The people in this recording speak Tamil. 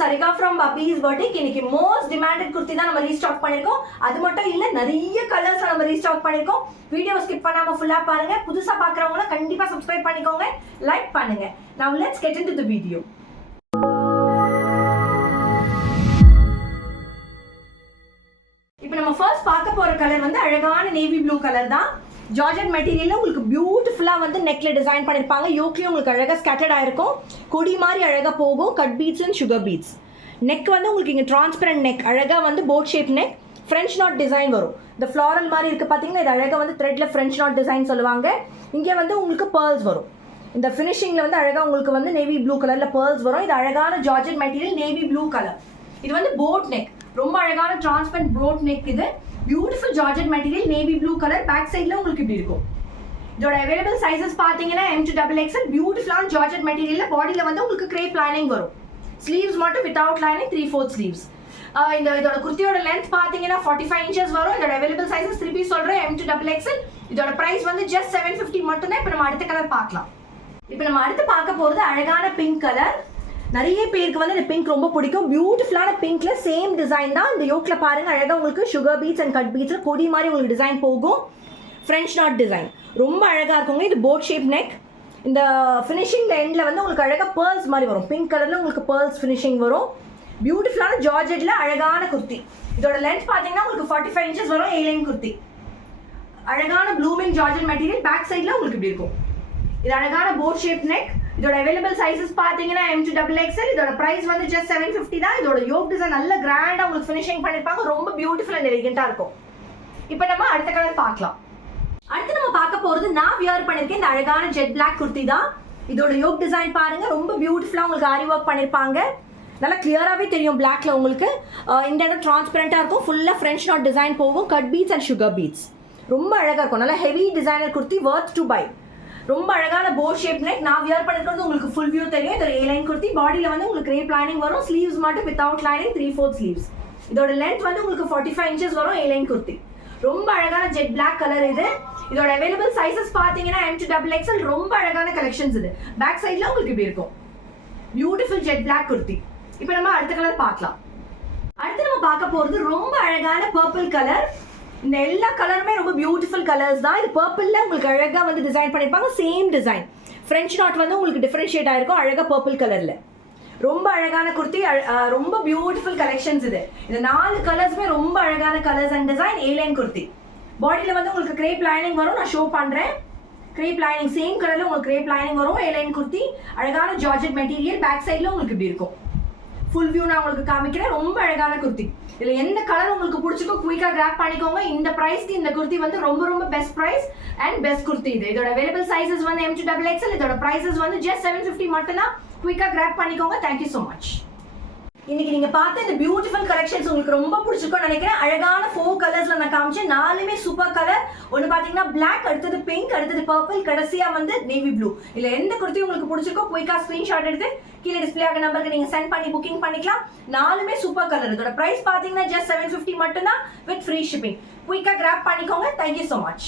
Sarika from Bubby's Boutique. இன்னைக்கு most demanded kurti தான் நம்ம ரீஸ்டாக் பண்ணிருக்கோம். அது மட்டும் இல்ல நிறைய கலர்ஸ் நம்ம ரீஸ்டாக் பண்ணிருக்கோம். வீடியோ ஸ்கிப் பண்ணாம ஃபுல்லா பாருங்க. புதுசா பார்க்கறவங்க கண்டிப்பா subscribe பண்ணிக்கோங்க, லைக் பண்ணுங்க. Now let's get into the video. இப்போ நம்ம ஃபர்ஸ்ட் பார்க்க போற கலர் வந்து அழகான நேவி ப்ளூ கலர் தான். ஜார்ஜெட் மெட்டீரியல்ல உங்களுக்கு பியூட்டிஃபுல்லா வந்து நெக்ல டிசைன் பண்ணிருப்பாங்க. யோக்லயும் உங்களுக்கு அழகா ஸ்கேட்டர்ட் ஆயிருக்கும். கொடி மாதிரி அழகா போகும். Cut beads and sugar beads. Neck வந்து உங்களுக்கு இங்க டிரான்ஸ்பரண்ட் நெக், அழகா வந்து boat shape neck, french knot design வரும். இந்த ஃப்ளாரல் மாதிரி இருக்கு பாத்தீங்கன்னா, இது அழகா வந்து த்ரெட்ல ஃப்ரெஞ்ச் நாட் டிசைன் சொல்லுவாங்க. இங்க வந்து உங்களுக்கு pearls வரும். இந்த ஃபினிஷிங்ல வந்து அழகா உங்களுக்கு வந்து நேவி ப்ளூ கலர்ல pearls வரும். இது அழகான georgette material navy blue colour. இது வந்து போட் நெக், ரொம்ப அழகான டிரான்ஸ்பரண்ட் போட் நெக். இது beautiful georgette material navy blue colour. Back சைடுல உங்களுக்கு இப்படி இருக்கும். இதோட அவைலபிள் சைஸஸ் பாத்தீங்கன்னா M to XXL. பியூட்டிஃபுல்லான ஜார்ஜெட் மெட்டீரியல்ல பாடியில வந்து உங்களுக்கு கிரேப் லைனிங் வரும். ஸ்லீவ்ஸ் மட்டும் வித்அவுட் லைனிங் 3/4 ஸ்லீவ்ஸ். இதோட குர்த்தியோட லென்த் பாத்தீங்கன்னா 45 inches வரும். இதோட அவைலபிள் சைஸஸ் திருப்பி சொல்றேன் M to XXL. இதோட பிரைஸ் வந்து just 750 மட்டும் தான். இப்போ நம்ம அடுத்த கலர் பார்க்கலாம். இப்போ நம்ம அடுத்து பார்க்க போறது அழகான பிங்க் கலர். நிறைய பேருக்கு வந்து இந்த பிங்க் ரொம்ப பிடிக்கும். பியூட்டிஃபுல்லான பிங்க்ல சேம் டிசைன் தான். இந்த யோக்ல பாருங்க, அழகா உங்களுக்கு சுகர் பீட்ஸ் அண்ட் கட் பீட்ஸ்ல கொடி மாதிரி உங்களுக்கு டிசைன் போகும். ஃப்ரெஞ்ச் நாட் டிசைன் ரொம்ப அழகா இருக்குங்க. இது போட் ஷேப் நெக். இந்த ஃபினிஷிங்ல எண்ட்ல வந்து உங்களுக்கு அழகா pearls மாதிரி வரும். பிங்க் கலர்ல உங்களுக்கு pearls ஃபினிஷிங் வரும். பியூட்டிஃபுல்லான ஜார்ஜெட்ல அழகான குர்த்தி. இதோட லென்த் பாத்தீங்கன்னா உங்களுக்கு 45 inches வரும். A-line குர்த்தி. அழகான ப்ளூமிங் ஜார்ஜெட் மெட்டீரியல். பேக் சைடுல உங்களுக்கு இப்படி இருக்கும். இது அழகான போட் ஷேப் நெக். இதோட அவைலபிள் சைஸஸ் பாத்தீங்கன்னா M to XXL. இதோட பிரைஸ் வந்து just 750 தான். இதோட யோக் டிசைன் நல்ல கிராண்டா உங்களுக்கு ஃபினிஷிங் பண்ணிருப்பாங்க. ரொம்ப பியூட்டிஃபுல் அண்ட் எலிகென்ட்டா இருக்கும். இப்போ நம்ம அடுத்த கலர் பார்க்கலாம். அடுத்து நம்ம பார்க்க போறது நான் வியர் பண்ணிருக்கேன் இந்த அழகான ஜெட் பிளாக் குர்த்தி தான். இதோட யோக் டிசைன் பாருங்க, ரொம்ப பியூட்டிஃபுல்லா உங்களுக்கு ஆரி ஒர்க் பண்ணிருப்பாங்க. நல்லா கிளியராகவே தெரியும் பிளாக்ல உங்களுக்கு. இந்த இடம் டிரான்ஸ்பரண்டா இருக்கும். ஃபுல்லா ஃப்ரெஞ்ச் நாட் டிசைன் போகும். Cut beads and sugar beads ரொம்ப அழகா இருக்கும். நல்லா heavy designer kurti, worth to buy. ரொம்ப அழகான போட் ஷேப் நெக். நான் வியர் பண்ணிருக்கிறது உங்களுக்கு ஃபுல் வியூ தெரியும். இதோட A-line குர்த்தி. பாடியில வந்து உங்களுக்கு கிரேப் லைனிங் வரும். ஸ்லீவ்ஸ் மட்டும் வித்அவுட் லைனிங் 3/4 ஸ்லீவ்ஸ். இதோட லென்த் வந்து உங்களுக்கு 45 inches வரும். A-line குர்த்தி. ரொம்ப அழகான ஜெட் பிளாக் கலர் இது. இதோட அவைலபிள் சைஸஸ் பாத்தீங்கன்னா M to XXL. ரொம்ப அழகான கலெக்ஷன்ஸ் இது. பேக் சைடுல உங்களுக்கு இப்படி இருக்கும். Beautiful jet black kurti. இப்போ நம்ம அடுத்த கலர் பார்க்கலாம். அடுத்து நம்ம பார்க்க போறது ரொம்ப அழகான பர்பிள் கலர். இந்த எல்லா கலருமே ரொம்ப பியூட்டிஃபுல் கலர்ஸ் தான். இது பர்பிள்ல உங்களுக்கு அழகா வந்து டிசைன் பண்ணிருப்பாங்க. Same design. ஃப்ரெஞ்ச் நாட் வந்து உங்களுக்கு டிஃபரன்ஷியேட் ஆயிருக்கும் அழகா பர்பிள் கலர்ல. ரொம்ப அழகான குர்த்தி, ரொம்ப பியூட்டிஃபுல் கலெக்ஷன்ஸ் இது. இந்த 4 கலர்ஸ்மே ரொம்ப அழகான colours and design. A-line kurti. பாடியில வந்து உங்களுக்கு கிரேப் லைனிங் வரும். நான் ஷோ பண்றேன். கிரேப் லைனிங் சேம் கலர்ல உங்களுக்கு கிரேப் லைனிங் வரும். A-line குர்த்தி. அழகான ஜார்ஜெட் மெட்டீரியல். பேக் சைடுல உங்களுக்கு இப்படி இருக்கும். ஃபுல் வியூ நான் உங்களுக்கு காமிக்கிறேன். ரொம்ப அழகான குர்த்தி. இதுல எந்த கலர் உங்களுக்கு பிடிச்சிக்கோ குயிக்கா கிராப் பண்ணிக்கோங்க. இந்த பிரைஸ்க்கு இந்த குர்த்தி வந்து ரொம்ப ரொம்ப best price and best kurti இது. இதோட அவைலபிள் சைஸஸ் வந்து M to XXL. இதோட பிரைசஸ் வந்து just 750 மட்டும் தான். குயிக்கா கிராப் பண்ணிக்கோங்க. Thank you so much. இன்னைக்கு நீங்க பார்த்த இந்த பியூட்டிஃபுல் கலெக்ஷன்ஸ் உங்களுக்கு ரொம்ப பிடிச்சிருக்கும்னு நினைக்கிறேன். அழகான 4 கலர்ஸ்ல நான் காமிச்சேன். 4மே சூப்பர் கலர். ஒன்னு பாத்தீங்கன்னா பிளாக், அடுத்தது பிங்க், அடுத்தது பர்பிள், கடைசியா வந்து நேவி ப்ளூ. இல்ல எந்த குர்த்தி உங்களுக்கு பிடிச்சிருக்கோ குயிக்கா ஸ்கிரீன்ஷாட் எடுத்து கீழே டிஸ்ப்ளே ஆக நம்பருக்கு நீங்க சென்ட் பண்ணி புக்கிங் பண்ணிக்கலாம். 4மே சூப்பர் கலர். இதோட பிரைஸ் பாத்தீங்கன்னா just 750 மட்டும் தான் வித் ஃப்ரீ ஷிப்பிங். குயிக்கா கிராப் பண்ணிக்கோங்க. Thank you so much.